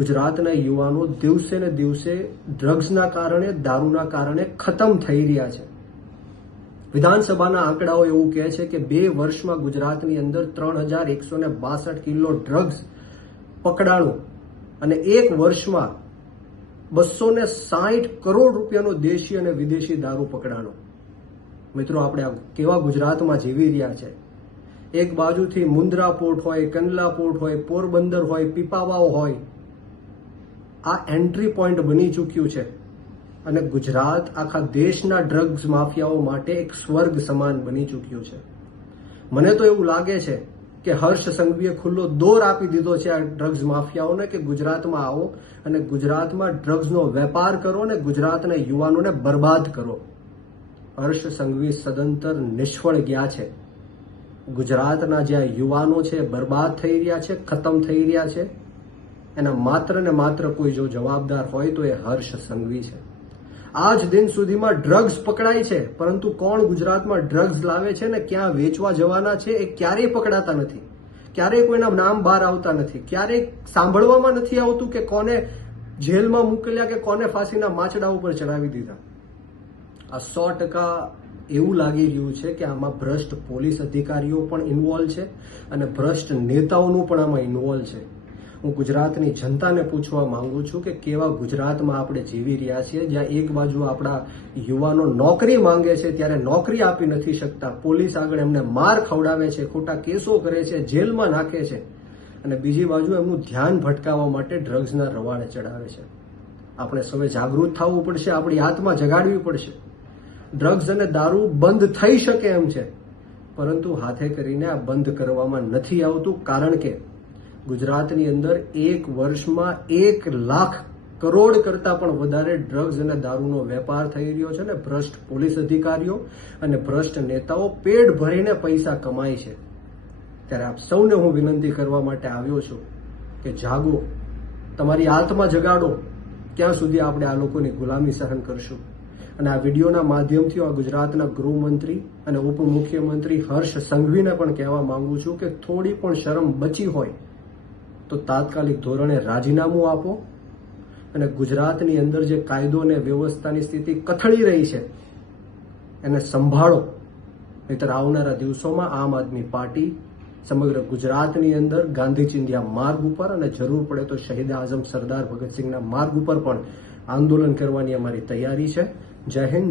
ગુજરાતના યુવાનો દિવસે ને દિવસે ડ્રગ્સના કારણે, દારૂના કારણે ખતમ થઈ રહ્યા છે. વિધાનસભાના આંકડાઓ એવું કહે છે કે 2 વર્ષમાં ગુજરાતની અંદર 3162 કિલો ડ્રગ્સ પકડાણું અને 1 વર્ષમાં 260 કરોડ રૂપિયાનો દેશી અને વિદેશી દારૂ પકડાણો. મિત્રો, આપણે કેવા ગુજરાતમાં જીવી રહ્યા છે. એક બાજુથી મુન્દ્રા પોર્ટ હોય, કંડલા પોર્ટ હોય, પોરબંદર હોય, પીપાવાવ હોય, આ એન્ટ્રી પોઈન્ટ બની ચૂક્યું છે અને ગુજરાત આખા દેશના ડ્રગ્સ માફિયાઓ માટે એક સ્વર્ગ સમાન બની ચૂક્યું છે. મને તો એવું લાગે છે કે હર્ષ સંઘવીએ ખુલ્લો દોર આપી દીધો છે આ ડ્રગ્સ માફિયાઓને કે ગુજરાતમાં આવો અને ગુજરાતમાં ડ્રગ્સનો વેપાર કરો અને ગુજરાતના યુવાનોને બરબાદ કરો. હર્ષ સંઘવી સદંતર નિષ્ફળ ગયા છે. ગુજરાતના જ્યાં યુવાનો છે બરબાદ થઈ રહ્યા છે, ખતમ થઈ રહ્યા છે, એના માત્ર ને માત્ર કોઈ જો જવાબદાર હોય તો એ હર્ષ સંઘવી છે. આજ દિન સુધીમાં ડ્રગ્સ પકડાય છે, પરંતુ કોણ ગુજરાતમાં ડ્રગ્સ લાવે છે ને ક્યાં વેચવા જવાના છે એ ક્યારેય પકડાતા નથી. ક્યારેય કોઈના નામ બહાર આવતા નથી. ક્યારેય સાંભળવામાં નથી આવતું કે કોને જેલમાં મોકલ્યા કે કોને ફાંસીના માચડા ઉપર ચડાવી દીધા. આ 100% એવું લાગી રહ્યું છે કે આમાં ભ્રષ્ટ પોલીસ અધિકારીઓ પણ ઇન્વોલ્વ છે અને ભ્રષ્ટ નેતાઓનું પણ આમાં ઇન્વોલ્વ છે. હું ગુજરાતની જનતાને પૂછવા માંગુ છું કે કેવા ગુજરાતમાં આપણે જીવી રહ્યા છીએ, જ્યાં એક બાજુ આપણા યુવાનો નોકરી માંગે છે ત્યારે નોકરી આપી નથી શકતા, પોલીસ આગળ એમને માર ખવડાવે છે, ખોટા કેસો કરે છે, જેલમાં નાખે છે, અને બીજી બાજુ એમનું ધ્યાન ભટકાવવા માટે ડ્રગ્સના રવાડે ચડાવે છે. આપણે સૌએ જાગૃત થવું પડશે, આપણી આત્મા જગાડવી પડશે. ડ્રગ્સ અને દારૂ બંધ થઈ શકે એમ છે, પરંતુ હાથે કરીને આ બંધ કરવામાં નથી આવતું. કારણ કે ગુજરાતની અંદર 1 વર્ષમાં 1 લાખ કરોડ કરતા પણ વધારે ડ્રગ્સ અને દારૂનો વેપાર થઈ રહ્યો છે અને ભ્રષ્ટ પોલીસ અધિકારીઓ અને ભ્રષ્ટ નેતાઓ પેટ ભરીને પૈસા કમાય છે. ત્યારે આપ સૌને હું વિનંતી કરવા માટે આવ્યો છું કે જાગો, તમારી આત્મા જગાડો. ક્યાં સુધી આપણે આ લોકોની ગુલામી સહન કરશું? અને આ વિડીયોના માધ્યમથી હું ગુજરાતના ગૃહમંત્રી અને ઉપમુખ્યમંત્રી હર્ષ સંઘવીને પણ કહેવા માંગુ છું કે થોડી પણ શરમ બચી હોય તો તાત્કાલિક ધોરણે રાજીનામું આપો અને ગુજરાતની અંદર જે કાયદો અને વ્યવસ્થાની સ્થિતિ કથળી રહી છે એને સંભાળો. નહીંતર આવનારા દિવસોમાં આમ આદમી પાર્ટી સમગ્ર ગુજરાતની અંદર ગાંધી ચિંધ્યા માર્ગ ઉપર અને જરૂર પડે તો શહીદ આઝમ સરદાર ભગતસિંહના માર્ગ ઉપર પણ આંદોલન કરવાની અમારી તૈયારી છે. જય હિન્દ.